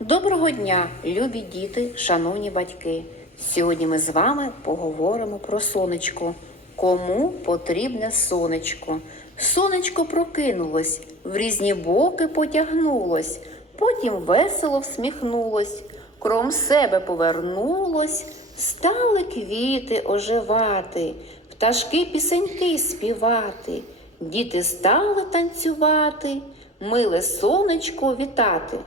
Доброго дня, любі діти, шановні батьки. Сьогодні ми з вами поговоримо про сонечко. Кому потрібне сонечко? Сонечко прокинулось, в різні боки потягнулось, потім весело всміхнулось, кром себе повернулось, стали квіти оживати, пташки пісеньки співати, діти стали танцювати, миле сонечко вітати.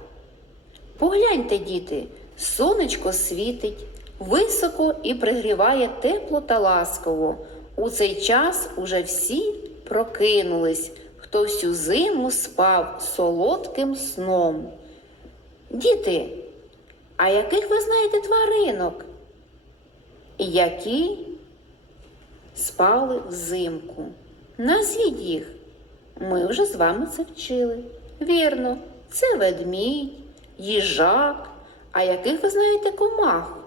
Погляньте, діти, сонечко світить, високо і пригріває тепло та ласково. У цей час уже всі прокинулись, хто всю зиму спав солодким сном. Діти, а яких ви знаєте тваринок? Які спали взимку? Назвіть їх. Ми вже з вами це вчили. Вірно, це ведмідь, їжак. А яких ви знаєте комах?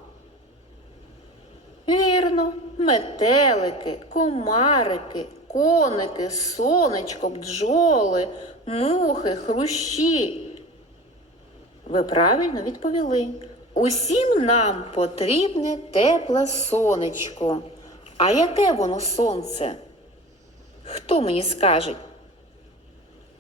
Вірно, метелики, комарики, коники, сонечко, бджоли, мухи, хрущі. Ви правильно відповіли. Усім нам потрібне тепле сонечко. А яке воно сонце? Хто мені скаже?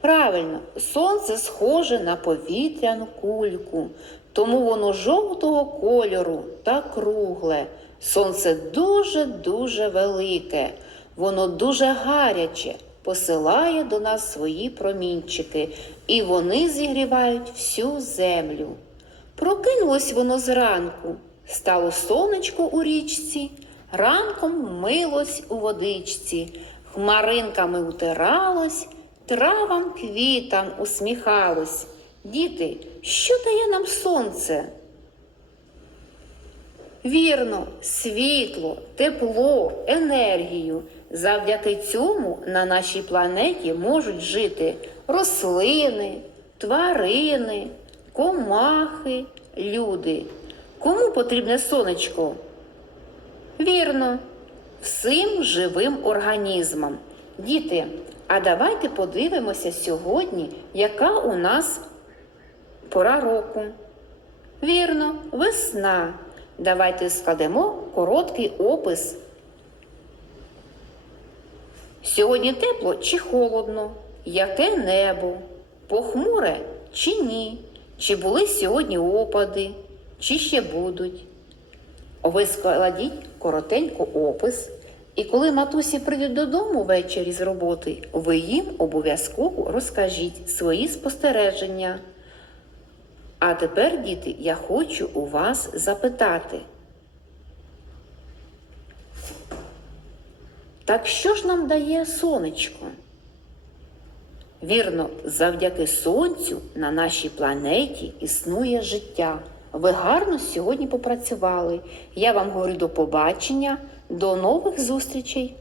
Правильно, сонце схоже на повітряну кульку, тому воно жовтого кольору та кругле. Сонце дуже-дуже велике, воно дуже гаряче, посилає до нас свої промінчики, і вони зігрівають всю землю. Прокинулось воно зранку, стало сонечко у річці, ранком милось у водичці, хмаринками утиралось, травам квітам усміхалось. Діти, що дає нам сонце? Вірно, світло, тепло, енергію. Завдяки цьому на нашій планеті можуть жити рослини, тварини, комахи, люди. Кому потрібне сонечко? Вірно, всім живим організмам. Діти, а давайте подивимося сьогодні, яка у нас пора року. Вірно, весна. Давайте складемо короткий опис. Сьогодні тепло чи холодно? Яке небо? Похмуре чи ні? Чи були сьогодні опади, чи ще будуть? Ви складіть коротенько опис, і коли матусі прийдуть додому ввечері з роботи, ви їм обов'язково розкажіть свої спостереження. А тепер, діти, я хочу у вас запитати. Так що ж нам дає сонечко? Вірно, завдяки сонцю на нашій планеті існує життя. Ви гарно сьогодні попрацювали. Я вам говорю до побачення, до нових зустрічей!